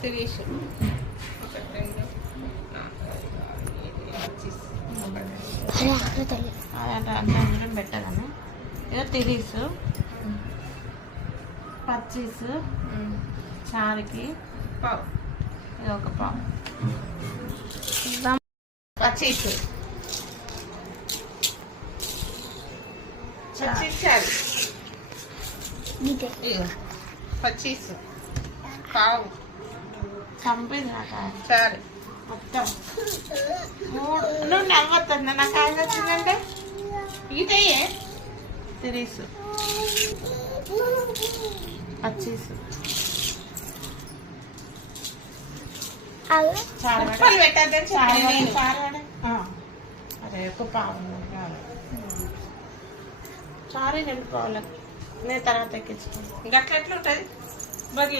తిరిగి ఒకటి రెండు అంత పెట్టదని ఇక తిరీసు పచ్చీసు చారుకి పావు ఇది ఒక పావు పచ్చీసు పచ్చిచ్చారు పచ్చీసు పావు చంపింది నాకు చాలు మొత్తం మూడు నువ్వు నవ్వుతుందా నాకు ఆయన వచ్చిందంటే ఇదయ్యే తిరీసు పచ్చీసు ముక్కలు పెట్టద్దని చెప్పాను. అదే ఒక పావు చారు నింపుకోవాలి నేను తర్వాత ఎక్కించుకోవాలి గట్ల ఎట్లుంటుంది బదులు